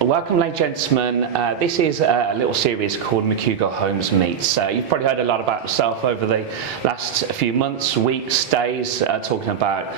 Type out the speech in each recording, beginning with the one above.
Welcome, ladies and gentlemen. This is a little series called McHugo Homes Meets. You've probably heard a lot about yourself over the last few months, weeks, days, talking about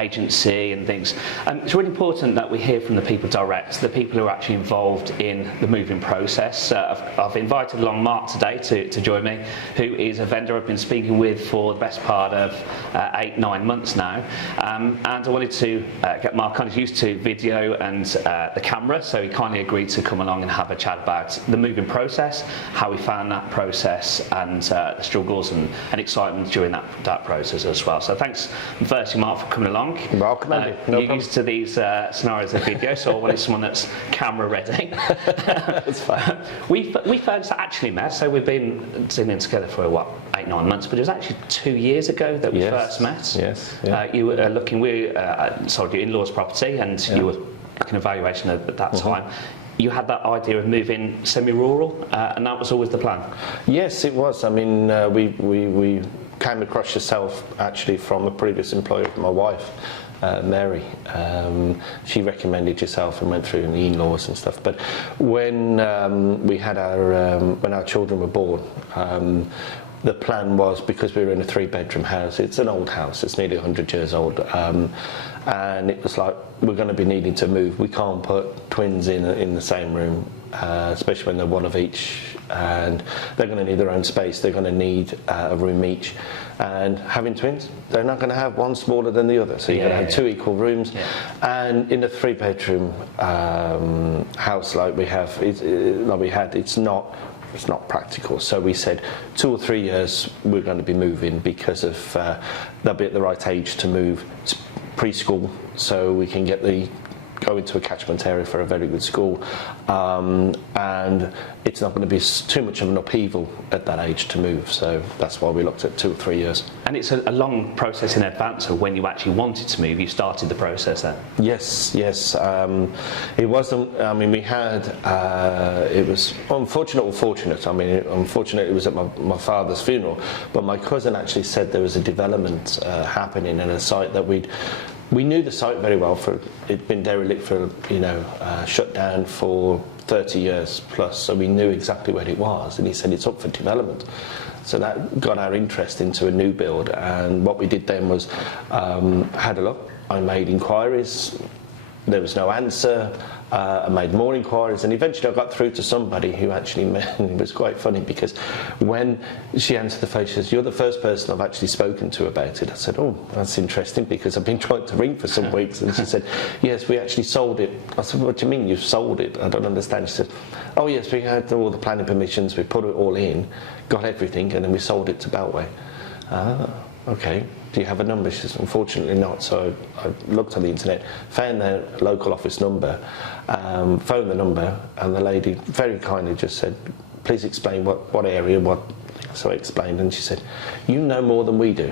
agency and things. It's really important that we hear from the people direct, the people who are actually involved in the moving process. I've invited along Mark today to join me, who is a vendor I've been speaking with for the best part of 8-9 months now. And I wanted to get Mark kind of used to video and the camera, so he kindly agreed to come along and have a chat about the moving process, how we found that process, and the struggles and excitement during that process as well. So thanks firstly, Mark, for coming along. Welcome, Andy. No you're problem. used to these scenarios of video, so I wanted someone that's camera ready. That's fine. We first actually met, so we've been sitting together for 8-9 months, but it was actually 2 years ago that we first met. Yes. Yeah. You were we sold your in-laws property, and you were looking at valuation at that time. You had that idea of moving semi-rural, and that was always the plan. Yes, it was. I mean, we came across yourself actually from a previous employer of my wife, Mary. She recommended yourself and went through the in-laws and stuff. But when we had when our children were born, the plan was, because we were in a 3-bedroom house, it's an old house, it's nearly 100 years old, and it was like, we're going to be needing to move. We can't put twins in the same room, especially when they're one of each, and they're going to need their own space, they're going to need a room each. And having twins, they're not going to have one smaller than the other, so you're going to have 2 equal rooms. And in a 3-bedroom house like we have, it's not practical. So we said 2 or 3 years we're going to be moving, because of they'll be at the right age to move. It's preschool, so we can go into a catchment area for a very good school, and it's not going to be too much of an upheaval at that age to move, so that's why we looked at 2 or 3 years. And it's a long process in advance of when you actually wanted to move. You started the process then? Yes. It wasn't, I mean, we had, it was unfortunate or fortunate. I mean, unfortunately it was at my father's funeral, but my cousin actually said there was a development happening in a site that we knew the site very well. It'd been derelict for, shut down for 30 years plus, so we knew exactly where it was, and he said it's up for development. So that got our interest into a new build, and what we did then was had a look. I made inquiries, there was no answer. I made more inquiries, and eventually I got through to somebody who actually it was quite funny, because when she answered the phone, she says, "You're the first person I've actually spoken to about it." I said, "Oh, that's interesting, because I've been trying to ring for some weeks." And she said, "Yes, we actually sold it." I said, "What do you mean you've sold it? I don't understand." She said, "Oh yes, we had all the planning permissions, we put it all in, got everything, and then we sold it to Beltway." "Ah, okay. Do you have a number?" She says, "Unfortunately not." So I looked on the internet, found their local office number, phoned the number, and the lady very kindly just said, "Please explain what area, what." So I explained, and she said, "You know more than we do.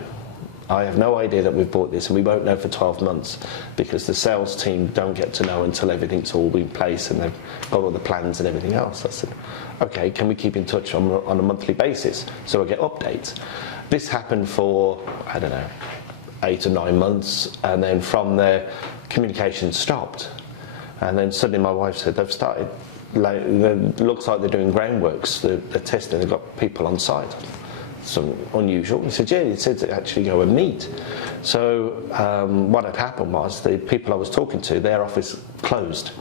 I have no idea that we've bought this, and we won't know for 12 months, because the sales team don't get to know until everything's all in place and they've got all the plans and everything else." I said, "Okay, can we keep in touch on a monthly basis so I get updates?" This happened for, I don't know, 8 or 9 months, and then from there, communication stopped. And then suddenly my wife said, "They've started, it looks like they're doing groundworks, they're testing, they've got people on site." So unusual. We said, "Yeah," he said, "to actually go and meet." So what had happened was, the people I was talking to, their office closed.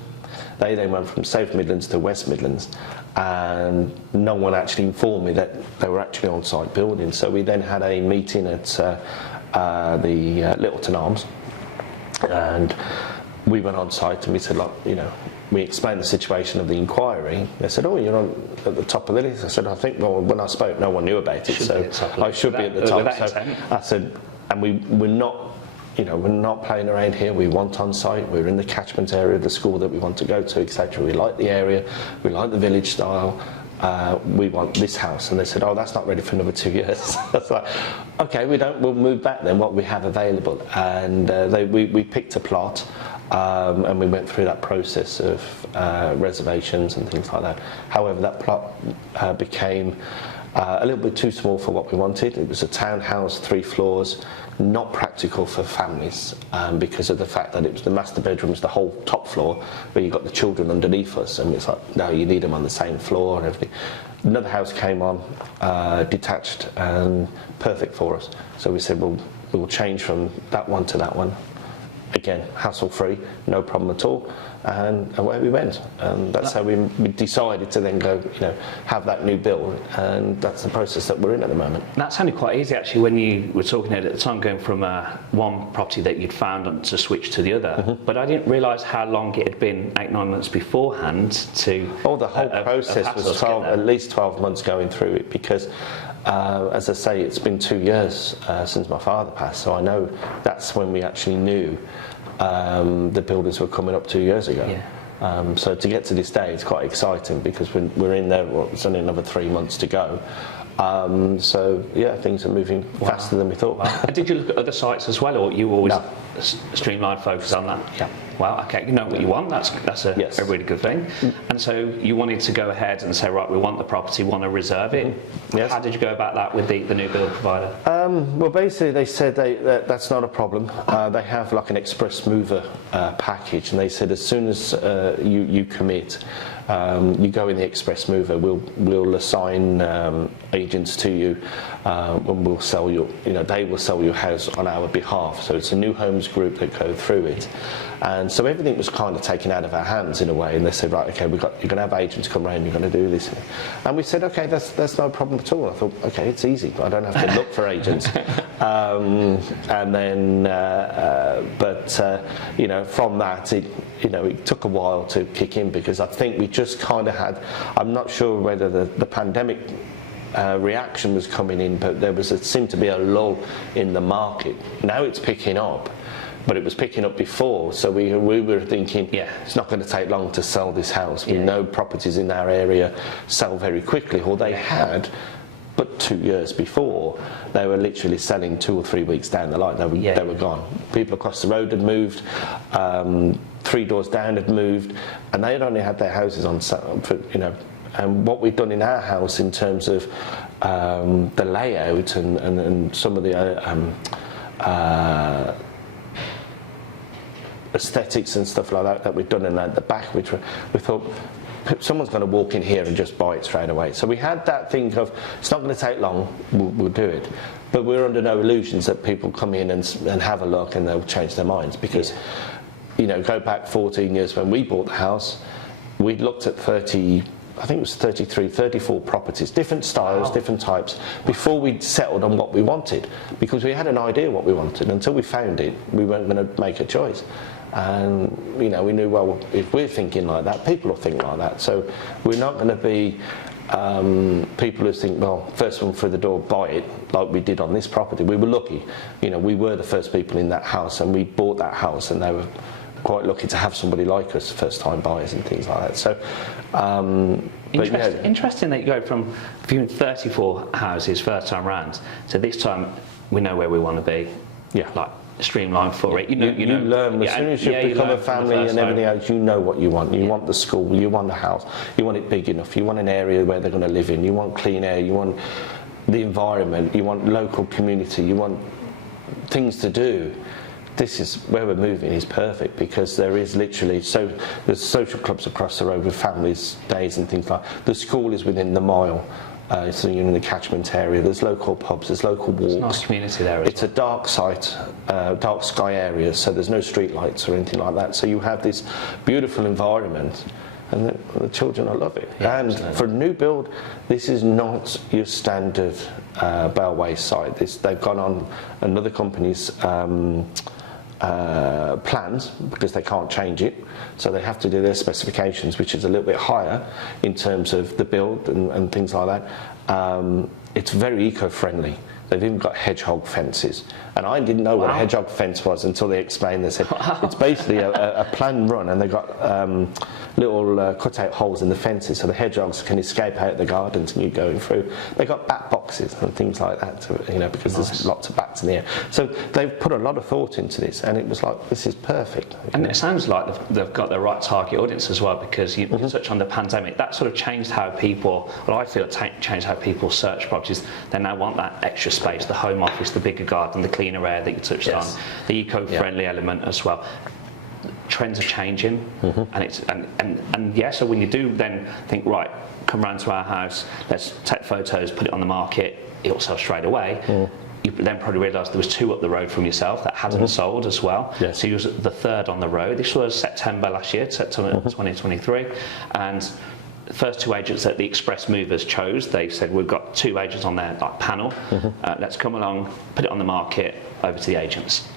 They then went from South Midlands to West Midlands, and no one actually informed me that they were actually on site building. So we then had a meeting at the Littleton Arms, and we went on site and we said, "Look, we explained the situation of the inquiry." They said, "Oh, you're at the top of the list." I said, "I think, well, when I spoke, no one knew about it, so I should be at the top." So I said, and we're not playing around here. We want on site. We're in the catchment area of the school that we want to go to, etc. We like the area. We like the village style. We want this house." And they said, "Oh, that's not ready for another 2 years." That's like, okay, we'll move back then what we have available. And we picked a plot, and we went through that process of reservations and things like that. However, that plot became A little bit too small for what we wanted. It was a townhouse, 3 floors, not practical for families because of the fact that it was the master bedrooms, the whole top floor, where you got the children underneath us, and it's like, no, you need them on the same floor and everything. Another house came on, detached, and perfect for us. So we said, well, we'll change from that one to that one. Again, hassle-free, no problem at all, and away we went. And that's how we decided to then go, have that new build, and that's the process that we're in at the moment. That sounded quite easy actually when you were talking at the time, going from one property that you'd found and to switch to the other. But I didn't realise how long it had been 8-9 months beforehand to. Oh, the whole process was at least 12 months going through it, because as I say, it's been 2 years since my father passed, so I know that's when we actually knew the builders were coming up 2 years ago. Yeah. So to get to this day, it's quite exciting, because we're in there, it's only another 3 months to go. So yeah, things are moving faster than we thought. Wow. Did you look at other sites as well, or you always streamline focus on that? Yeah. Wow, okay, you know what you want, that's a really good thing. And so you wanted to go ahead and say, right, we want the property, want to reserve it. Yes. How did you go about that with the new build provider? Well, basically they said that's not a problem. They have like an express mover package, and they said as soon as you commit, you go in the express mover, we'll assign agents to you, and we'll sell they will sell your house on our behalf. So it's a new homes group that go through it. And so everything was kind of taken out of our hands in a way, and they said, right, okay, you're going to have agents come around, you're going to do this. And we said, okay, that's no problem at all. I thought, okay, it's easy, I don't have to look for agents. And then, from that, it took a while to kick in, because I think we just kind of had, I'm not sure whether the pandemic reaction was coming in, but seemed to be a lull in the market. Now it's picking up, but it was picking up before, so we were thinking, it's not going to take long to sell this house. We know properties in our area sell very quickly, or they had, but 2 years before, they were literally selling 2 or 3 weeks down the line. They were gone. People across the road had moved, 3 doors down had moved, and they had only had their houses on sale for, and what we've done in our house in terms of the layout and some of the aesthetics and stuff like that we've done in the back, which we thought someone's going to walk in here and just buy it straight away. So we had that thing of, it's not going to take long, we'll do it. But we're under no illusions that people come in and have a look and they'll change their minds, because go back 14 years when we bought the house, we'd looked at 34 properties, different styles, different types, before we settled on what we wanted, because we had an idea what we wanted. Until we found it, we weren't going to make a choice. And we knew, well, if we're thinking like that, people will think like that. So we're not going to be people who think, well, first one through the door, buy it, like we did on this property. We were lucky, we were the first people in that house, and we bought that house, and they were quite lucky to have somebody like us, first time buyers and things like that. So interesting that you go from viewing 34 houses first time round to this time we know where we want to be. Like streamline for it. You learn as soon as you become a family and everything else. You know what you want. You want the school. You want the house. You want it big enough. You want an area where they're going to live in. You want clean air. You want the environment. You want local community. You want things to do. This is where we're moving is perfect, because there is literally there's social clubs across the road with families days and things like that. The school is within the mile. So you're in the catchment area. There's local pubs, there's local walks. It's a nice community there. It's a dark site, dark sky area, so there's no street lights or anything like that. So you have this beautiful environment, and the children will love it. And absolutely. For new build, this is not your standard Bellway site. They've gone on another company's plans, because they can't change it, so they have to do their specifications, which is a little bit higher in terms of the build and things like that. It's very eco-friendly. They've even got hedgehog fences, And I didn't know what a hedgehog fence was until they explained. They said it's basically a planned run, and they've got little cut-out holes in the fences so the hedgehogs can escape out the gardens and you going through. They've got bat boxes and things like that, because there's lots of bats in the air. So they've put a lot of thought into this, and it was like, this is perfect. And it sounds like they've got the right target audience as well, because you touch on the pandemic. That sort of changed how people, well, I feel changed how people search properties. They now want that extra space, the home office, the bigger garden, the cleaner air that you touched on, the eco-friendly element as well. Trends are changing, and it's so when you do then think, right, come round to our house, let's take photos, put it on the market, it'll sell straight away. You then probably realised there was 2 up the road from yourself that hadn't sold as well. So you was the 3rd on the road. This was September last year, September 2023, and the first 2 agents that the Express Movers chose, they said, we've got 2 agents on their panel, let's come along, put it on the market, over to the agents.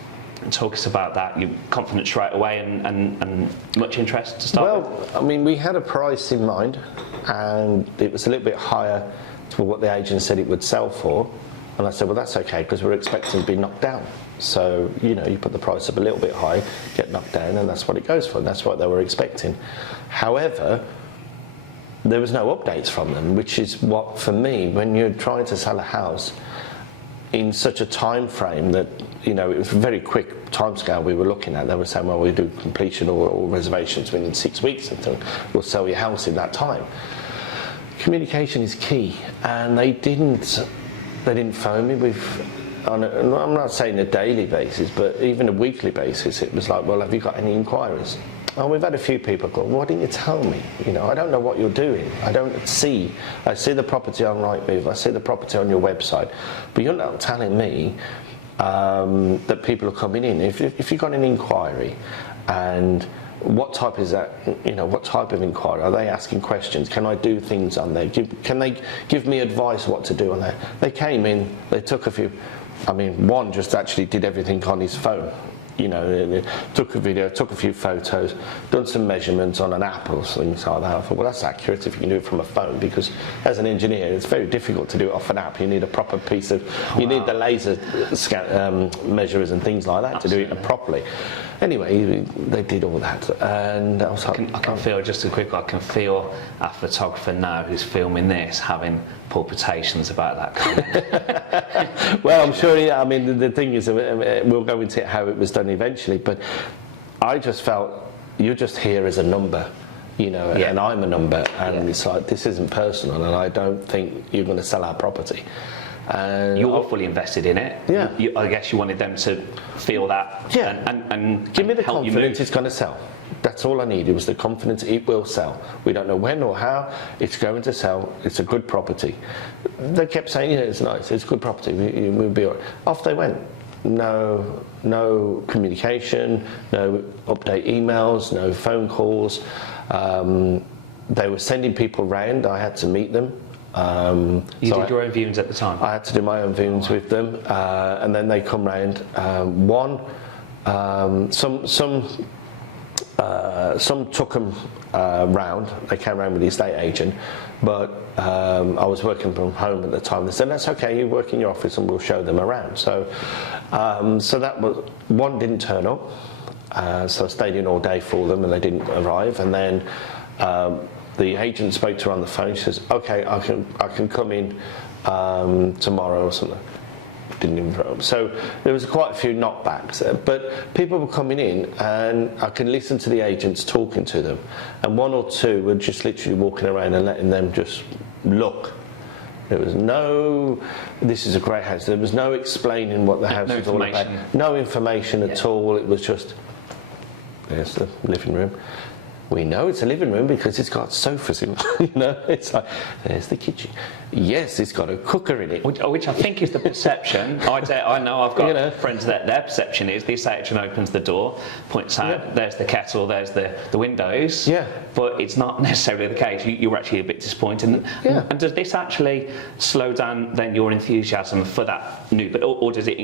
And talk us about that. You're confident straight away, and much interest to start with? Well, I mean, we had a price in mind, and it was a little bit higher to what the agent said it would sell for. And I said, well, that's okay, because we're expecting to be knocked down. So, you put the price up a little bit high, get knocked down, and that's what it goes for, and that's what they were expecting. However, there was no updates from them, which is what, for me, when you're trying to sell a house in such a time frame that, it was a very quick time scale we were looking at. They were saying, well, we do completion or reservations within 6 weeks, and we'll sell your house in that time. Communication is key, and they didn't phone me. I'm not saying a daily basis, but even a weekly basis, it was like, well, have you got any inquiries? Oh, we've had a few people go, well, why didn't you tell me? I don't know what you're doing. I see the property on Rightmove, I see the property on your website, but you're not telling me that people are coming in. If you've got an inquiry, and what type is that? What type of inquiry? Are they asking questions? Can I do things on there? Can they give me advice what to do on there? They came in, they took a few. One just actually did everything on his phone. Took a video, took a few photos, done some measurements on an app or things like that. I thought, well, that's accurate if you can do it from a phone, because as an engineer, it's very difficult to do it off an app. You need a proper piece of, you need the laser scan, measurers and things like that to do it properly. Anyway, they did all that, and I was like, I can feel, just a quick one, I can feel our photographer now who's filming this having palpitations about that comment. Well, I'm sure, the thing is, we'll go into how it was done eventually, but I just felt, you're just here as a number, and I'm a number, and it's like, this isn't personal, and I don't think you're going to sell our property. And you were fully invested in it. Yeah. I guess you wanted them to feel that. Yeah. And give me the confidence it's going to sell. That's all I needed, was the confidence it will sell. We don't know when or how it's going to sell. It's a good property. They kept saying, it's nice, it's a good property. We'll be all right. Off they went. No communication, no update emails, no phone calls. They were sending people round. I had to meet them. You did your own viewings at the time? I had to do my own viewings with them, and then they come round. Some took them round. They came round with the estate agent, but I was working from home at the time. They said, that's okay, you work in your office and we'll show them around. So that was, one didn't turn up, so I stayed in all day for them and they didn't arrive. And then the agent spoke to her on the phone. She says, okay, I can come in tomorrow or something. Didn't even. So there was quite a few knockbacks there, but people were coming in and I can listen to the agents talking to them, and 1 or 2 were just literally walking around and letting them just look. There was no, this is a great house. There was no explaining what the house was all about. No information at all. It was just, there's the living room. We know it's a living room because it's got sofas in it. It's like, there's the kitchen. Yes, it's got a cooker in it. Which I think is the perception. I know I've got friends that their perception is the estate agent opens the door, points out, there's the kettle, there's the windows. Yeah. But it's not necessarily the case. You were actually a bit disappointed. And does this actually slow down then your enthusiasm for that new, or does it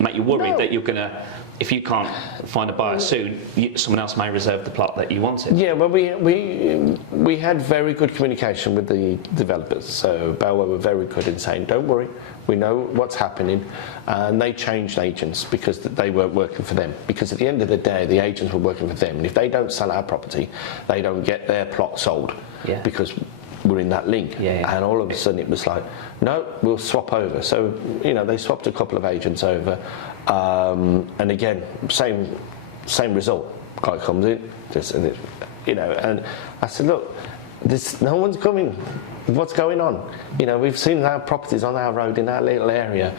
make you worried that you're going to if you can't find a buyer soon, someone else may reserve the plot that you wanted. Yeah, well, we had very good communication with the developers. So Bellway were very good in saying, don't worry, we know what's happening. And they changed agents because they weren't working for them. Because at the end of the day, the agents were working for them. And if they don't sell our property, they don't get their plot sold. Yeah. Because we're in that link. Yeah. And all of a sudden it was like, no, we'll swap over. So, they swapped a couple of agents over. And again, same result. Guy comes in, and I said, look, no one's coming. What's going on? We've seen our properties on our road in our little area.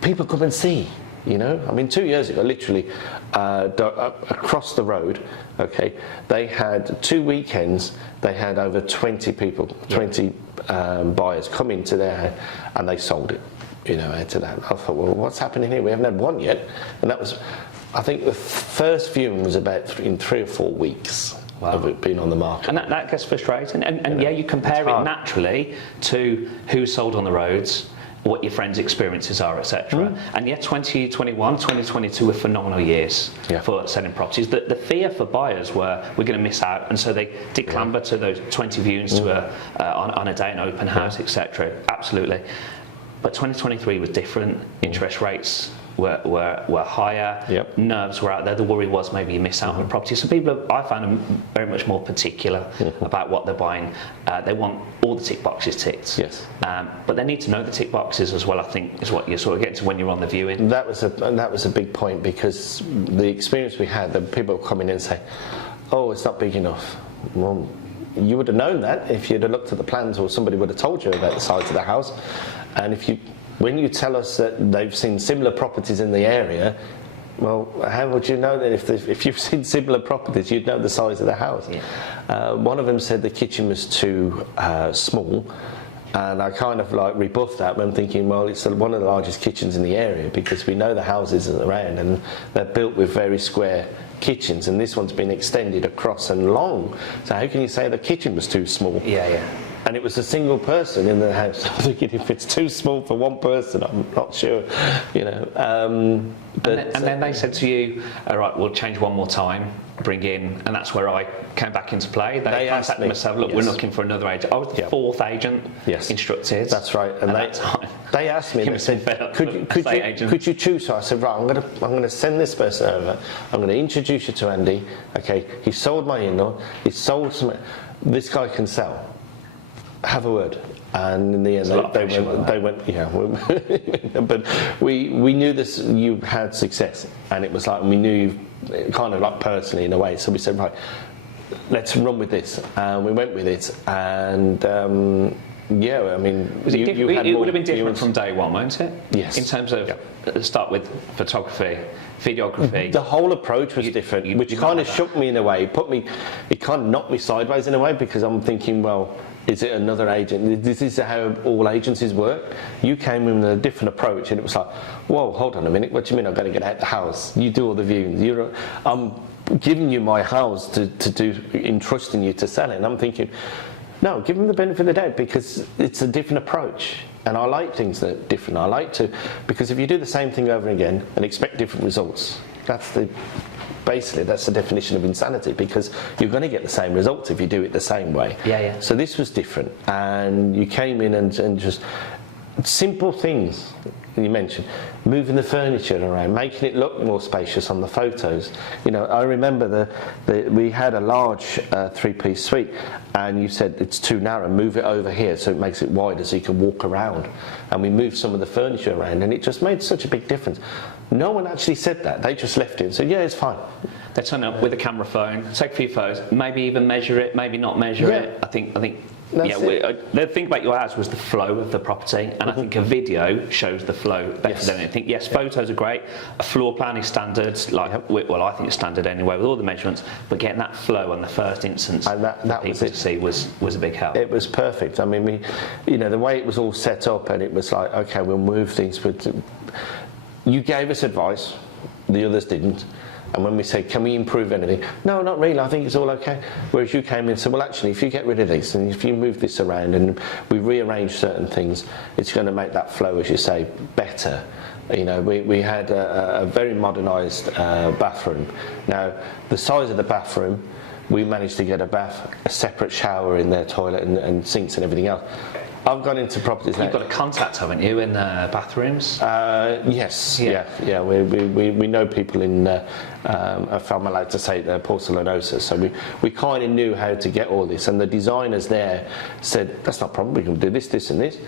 People come and see. 2 years ago, literally across the road, okay, they had 2 weekends. They had over 20 people, 20 buyers come into their, and they sold it. To that. I thought, well, what's happening here? We haven't had one yet. And that was, I think the first viewing was about in 3 or 4 weeks of it being on the market. And that gets frustrating. And you compare it naturally to who's sold on the roads, what your friends' experiences are, etc. And 2021, 2022 were phenomenal years for selling properties. The fear for buyers we're going to miss out, and so they did clamber to those 20 viewings to on a day in open house, etc. Absolutely. But 2023 was different. Interest rates were higher. Nerves were out there. The worry was maybe you miss out on a property. So I found them very much more particular about what they're buying. They want all the tick boxes ticked. Yes. But they need to know the tick boxes as well, I think, is what you're sort of getting to when you're on the viewing. That was a big point, because the experience we had, the people come in and say, oh, it's not big enough. Well, you would have known that if you'd have looked at the plans, or somebody would have told you about the size of the house. And when you tell us that they've seen similar properties in the area, well, how would you know that if you've seen similar properties, you'd know the size of the house? One of them said the kitchen was too small, and I kind of rebuffed that when thinking, well, it's one of the largest kitchens in the area, because we know the houses around and they're built with very square kitchens, and this one's been extended across and long. So how can you say the kitchen was too small? And it was a single person in the house. I'm thinking, if it's too small for one person, I'm not sure, And then they said to you, all right, we'll change one more time, bring in, and that's where I came back into play. They contacted myself, look, we're looking for another agent. I was the fourth agent instructed. That's right. And they asked me, they said, could you choose? So I said, right, I'm going to send this person over. I'm going to introduce you to Andy. Okay, he sold my in-law. He sold some. This guy can sell. Have a word. And in the end, they went. But we knew this. You had success, and it was like we knew you kind of like personally in a way. So we said, right, let's run with this. And we went with it, and it would have been different from day one, won't it? Yes. In terms of start with photography, videography. The whole approach was different, which kind of shook me in a way. It kind of knocked me sideways in a way, because I'm thinking, well, is it another agent? This is how all agencies work. You came in with a different approach, and it was like, whoa, hold on a minute. What do you mean I've got to get out of the house? You do all the viewings. I'm giving you my house to do, entrusting you to sell it. And I'm thinking, no, give them the benefit of the doubt, because it's a different approach. And I like things that are different. I like to, because if you do the same thing over again and expect different results, that's the definition of insanity, because you're going to get the same results if you do it the same way. So this was different, and you came in and just simple things you mentioned, moving the furniture around, making it look more spacious on the photos. I remember we had a large 3-piece suite, and you said it's too narrow, move it over here so it makes it wider so you can walk around. And we moved some of the furniture around, and it just made such a big difference. No one actually said that. They just left it and said, yeah, it's fine. They turn up with a camera phone, take a few photos, maybe even measure it, maybe not measure it. I think the thing about your house was the flow of the property, and I think a video shows the flow better than anything. Photos are great. A floor plan is standard, I think it's standard anyway with all the measurements, but getting that flow on the first instance and that for people to see was a big help. It was perfect. I mean, the way it was all set up, and it was like, okay, we'll move things. You gave us advice, the others didn't. And when we said, can we improve anything? No, not really, I think it's all okay. Whereas you came in and said, well, actually, if you get rid of this and if you move this around and we rearrange certain things, it's going to make that flow, as you say, better. You know, we had a very modernised bathroom. Now, the size of the bathroom, we managed to get a separate shower in their toilet and sinks and everything else. I've gone into properties now. You've got a contact, haven't you, in bathrooms? Yes, yeah. We know people in, if I'm allowed to say, porcelanosa. So we kind of knew how to get all this, and the designers there said, that's not a problem, we can do this, this and this.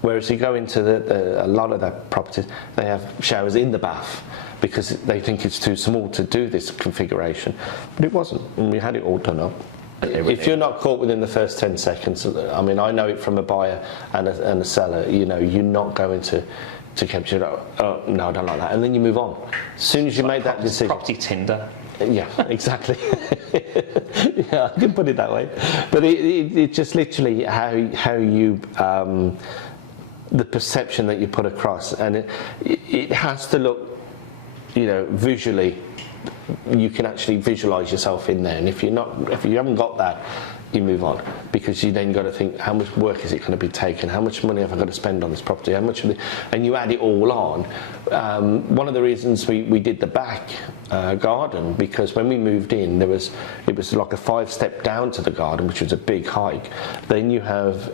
Whereas you go into a lot of their properties, they have showers in the bath because they think it's too small to do this configuration. But it wasn't, and we had it all done up. If you're not caught within the first 10 seconds, I mean, I know it from a buyer and a seller, you know, you're not going to capture, oh, no, I don't like that. And then you move on. As soon as you make that decision. Property Tinder. Yeah, exactly. Yeah, I can put it that way. But it just literally how you, the perception that you put across. And it has to look, you know, visually, you can actually visualize yourself in there, and if you haven't got that, you move on, because you then got to think, how much work is it going to be taken, how much money have I got to spend on this property, how much and you add it all on. One of the reasons we did the back garden, because when we moved in, it was like a 5-step down to the garden, which was a big hike. Then you have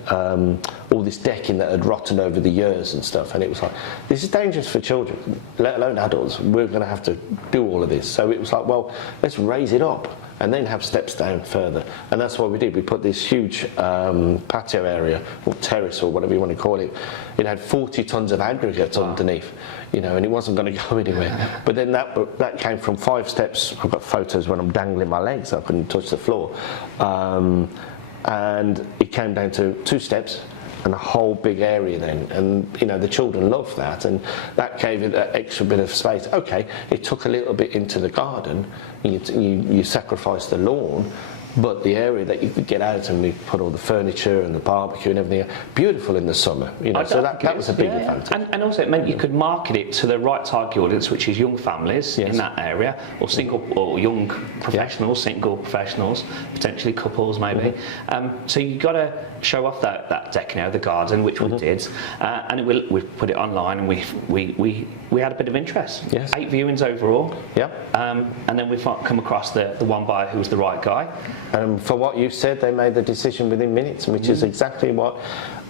all this decking that had rotted over the years and stuff, and it was like, this is dangerous for children, let alone adults. We're going to have to do all of this. So it was like, well, let's raise it up and then have steps down further. And that's what we did. We put this huge patio area, or terrace, or whatever you want to call it. It had 40 tons of aggregate underneath, you know, and it wasn't going to go anywhere. But then that came from 5 steps. I've got photos when I'm dangling my legs, I couldn't touch the floor. And it came down to 2 steps and a whole big area then, and you know, the children loved that, and that gave it an extra bit of space. Okay, it took a little bit into the garden, you sacrificed the lawn, but the area that you could get out, and we put all the furniture and the barbecue and everything, beautiful in the summer, you know, so that was a big advantage. And also it meant you could market it to the right target audience, which is young families in that area, or single, or young professionals, single professionals, potentially couples maybe. So you got to show off that deck, you know, the garden, which we did, and we put it online, and we had a bit of interest. 8 viewings overall. And then we've come across the one buyer who was the right guy. For what you said, they made the decision within minutes, which is exactly what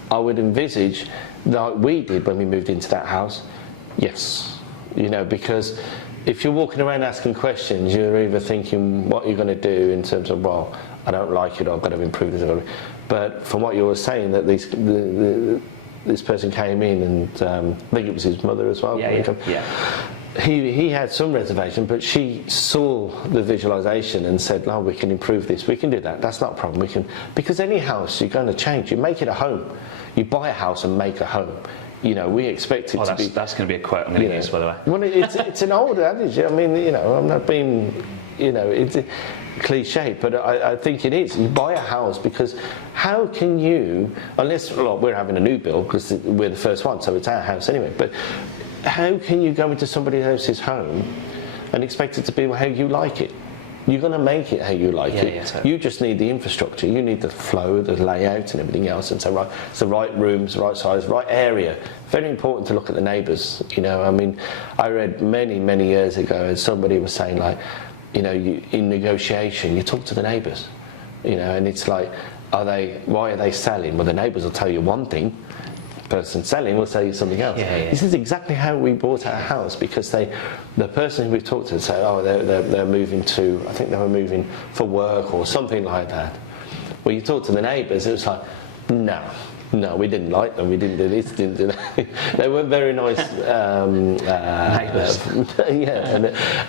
I would envisage that we did when we moved into that house. Yes, you know, because if you're walking around asking questions, you're either thinking what you're going to do in terms of, well, I don't like it, or I've got to improve this. But from what you were saying, that this person came in, and I think it was his mother as well. He had some reservation, but she saw the visualization and said, no, we can improve this, we can do that, that's not a problem, we can, because any house you're going to change, you make it a home, you buy a house and make a home. You know, we expect it to be... That's going to be a quote I'm going to use, by the way. Well, it's an old adage, I mean, you know, I'm not being, you know, it's a cliche, but I think it is. You buy a house because how can you, unless, well, we're having a new build because we're the first one, so it's our house anyway, but how can you go into somebody else's home and expect it to be how you like it? You're going to make it how you like it. Totally. You just need the infrastructure. You need the flow, the layout and everything else. And so, right, it's the right rooms, the right size, right area. Very important to look at the neighbours. You know, I mean, I read many years ago, and somebody was saying, like, you know, in negotiation, you talk to the neighbours. You know, and it's like, why are they selling? Well, the neighbours will tell you one thing. Person selling will tell you something else. This is exactly how we bought our house, because the person who we talked to said, oh, they're moving to, I think they were moving for work or something like that. Well, you talk to the neighbours, it was like, no, we didn't like them, we didn't do this, didn't do that. They weren't very nice neighbours.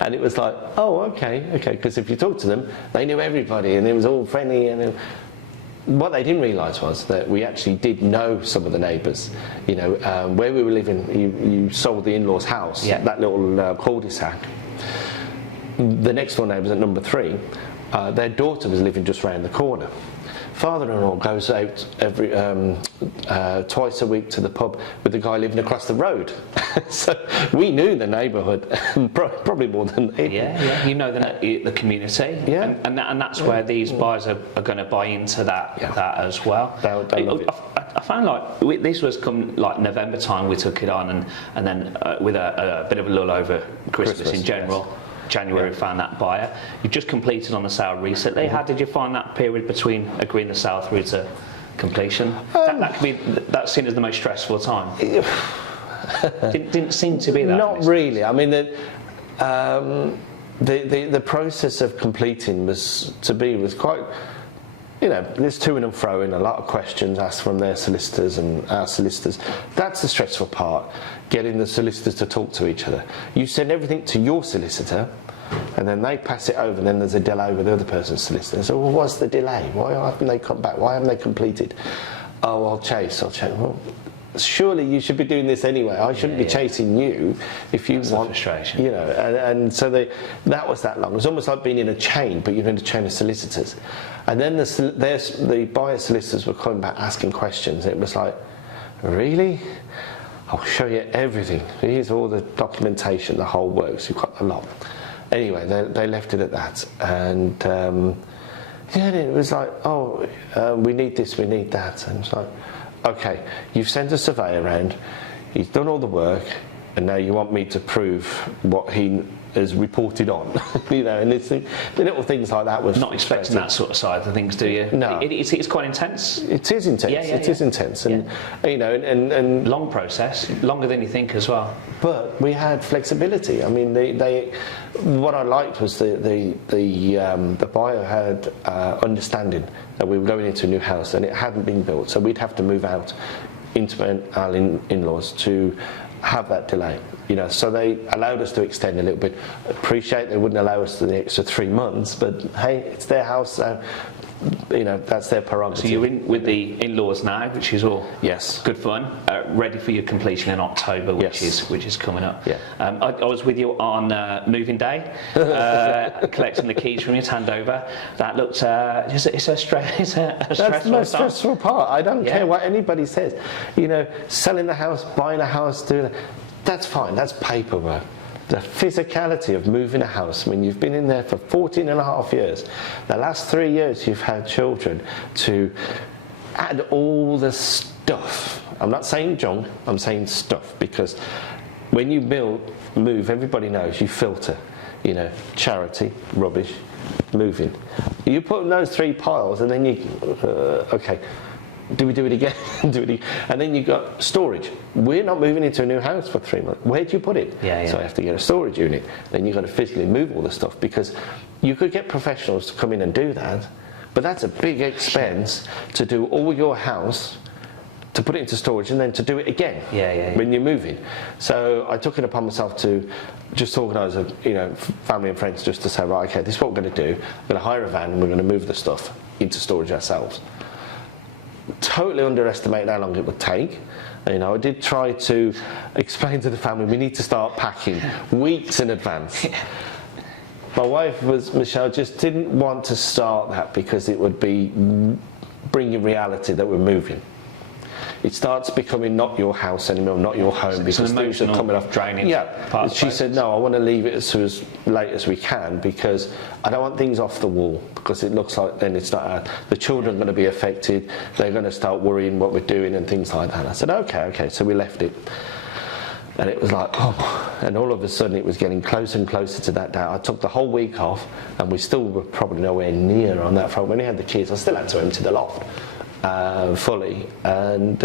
And it was like, oh, okay, because if you talk to them, they knew everybody and it was all friendly. And what they didn't realise was that we actually did know some of the neighbours. You know, where we were living, you sold the in-laws' house, that little cul-de-sac. The next door neighbours at number 3 their daughter was living just round the corner. Father-in-law goes out every twice a week to the pub with the guy living across the road. So we knew the neighbourhood, probably more than they did. Yeah, you know the community, Yeah. and that's where these buyers are going to buy into that as well. They'll love it. I found like this was come like November time we took it on, and then with a bit of a lull over Christmas in general. Yes. January found that buyer. You just completed on the sale recently. How did you find that period between agreeing the sale through to completion? That could be that's seen as the most stressful time. didn't seem to be that. Not really. I mean, the process of completing was quite. You know, there's to and fro in a lot of questions asked from their solicitors and our solicitors. That's the stressful part, getting the solicitors to talk to each other. You send everything to your solicitor, and then they pass it over, and then there's a delay with the other person's solicitor. So, well, what's the delay? Why haven't they come back? Why haven't they completed? Oh, I'll chase. Well, surely you should be doing this anyway. I shouldn't be chasing you if you want. Frustration. You know, and so that was that long. It was almost like being in a chain, but you're in a chain of solicitors. And then the buyer solicitors were coming back asking questions. It was like, really? I'll show you everything. Here's all the documentation, the whole works. You've got a lot. Anyway, they left it at that. And it was like, we need this, we need that. And it's like, okay, you've sent a surveyor around, he's done all the work, and now you want me to prove what he has reported on. You know, and it's the little things like that was not expecting that sort of side of things, do you? No, it's quite intense. It is intense. It is intense, and you know, and long process, longer than you think as well. But we had flexibility. I mean, they what I liked was the buyer had understanding that we were going into a new house and it hadn't been built, so we'd have to move out into our in-laws to have that delay. You know, so they allowed us to extend a little bit. Appreciate they wouldn't allow us the extra 3 months, but hey, it's their house, so you know, that's their prerogative. So you're in with the in-laws now, which is all good fun. Ready for your completion in October, which is coming up. Yeah. I was with you on moving day, collecting the keys from your handover. That looked it's a stressful. That's the most stressful part. I don't care what anybody says. You know, selling the house, buying a house, doing that. That's fine, that's paperwork. The physicality of moving a house, I mean, you've been in there for 14 and a half years. The last 3 years you've had children, to add all the stuff. I'm not saying junk, I'm saying stuff, because when you move, everybody knows you filter. You know, charity, rubbish, moving. You put in those 3 piles and then you, okay. Do we do it again? And then you've got storage. We're not moving into a new house for 3 months. Where do you put it? So I have to get a storage unit. Then you've got to physically move all the stuff, because you could get professionals to come in and do that, but that's a big expense to do all your house, to put it into storage, and then to do it again when you're moving. So I took it upon myself to just organise family and friends just to say, right, okay, this is what we're going to do. We're going to hire a van and we're going to move the stuff into storage ourselves. Totally underestimated how long it would take. You know, I did try to explain to the family we need to start packing weeks in advance. My wife Michelle just didn't want to start that because it would be bringing reality that we're moving. It starts becoming not your house anymore, not your home, because things are coming off. Draining. Yeah, she said, no, I want to leave it as late as we can, because I don't want things off the wall, because it looks like then it's not the children are going to be affected, they're going to start worrying what we're doing and things like that. And I said, okay, so we left it. And it was like, and all of a sudden it was getting closer and closer to that day. I took the whole week off, and we still were probably nowhere near on that front. When we had the kids, I still had to empty the loft. Fully, and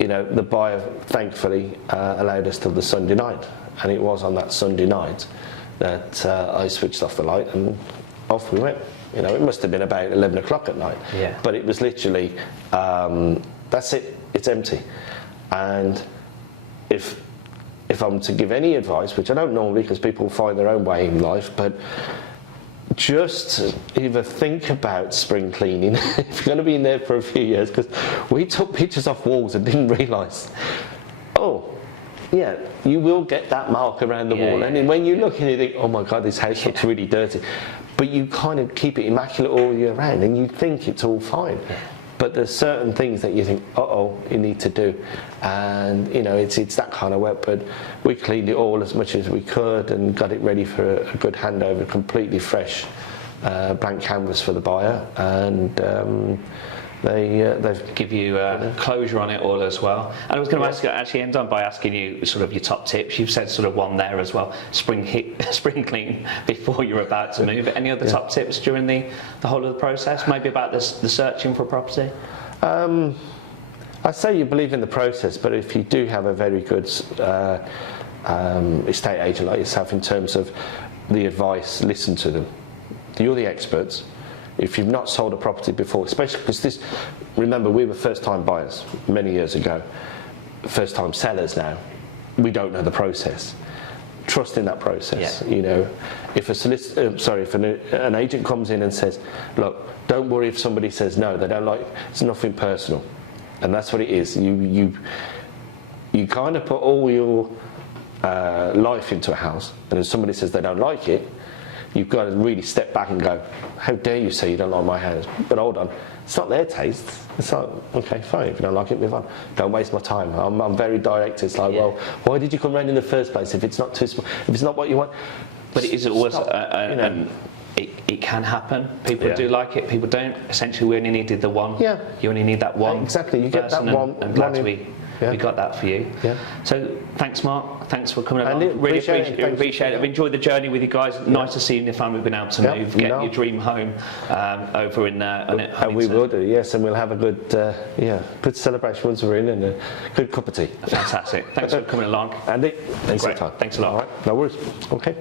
you know, the buyer thankfully allowed us till the Sunday night, and it was on that Sunday night that I switched off the light and off we went. You know, it must have been about 11 o'clock at night, but it was literally that's it, it's empty. And if I'm to give any advice, which I don't normally, because people find their own way in life, but just either think about spring cleaning if you're going to be in there for a few years, because we took pictures off walls and didn't realise, you will get that mark around the wall, and then when you look and you think, oh my god, this house looks really dirty. but you kind of keep it immaculate all year round, and you think it's all fine. Yeah. But there's certain things that you think, you need to do, and you know it's that kind of work. But we cleaned it all as much as we could and got it ready for a good handover, completely fresh, blank canvas for the buyer, and they've give you closure on it all as well. And I was going to actually end on by asking you sort of your top tips. You've said sort of one there as well: spring clean before you're about to move. Any other top tips during the whole of the process? Maybe about the searching for a property. I say you believe in the process, but if you do have a very good estate agent like yourself, in terms of the advice, listen to them. You're the experts. If you've not sold a property before, especially because remember, we were first-time buyers many years ago, first-time sellers now. We don't know the process. Trust in that process. Yeah. You know, if an agent comes in and says, "Look, don't worry if somebody says no, they don't like," it's nothing personal, and that's what it is. You kind of put all your life into a house, and if somebody says they don't like it, you've got to really step back and go, how dare you say you don't like my house? But hold on, it's not their taste. It's like, okay, fine, if you don't like it, move on. Don't waste my time. I'm very direct. It's like, well, why did you come round in the first place if it's not too small, if it's not what you want? But it is always, it can happen. People do like it, people don't. Essentially, we only needed the one. Yeah. You only need that one. Exactly, you get that one. I'm glad we got that for you. Yeah. So thanks, Mark. Thanks for coming along. Really appreciate it. I've enjoyed the journey with you guys. Nice to see you and your family been able to move, get your dream home over in Huntington. And we will do, yes, and we'll have a good celebration once we're in, and a good cup of tea. Fantastic. Thanks for coming along. Andy, thanks for your time. Thanks a lot. All right, no worries. Okay.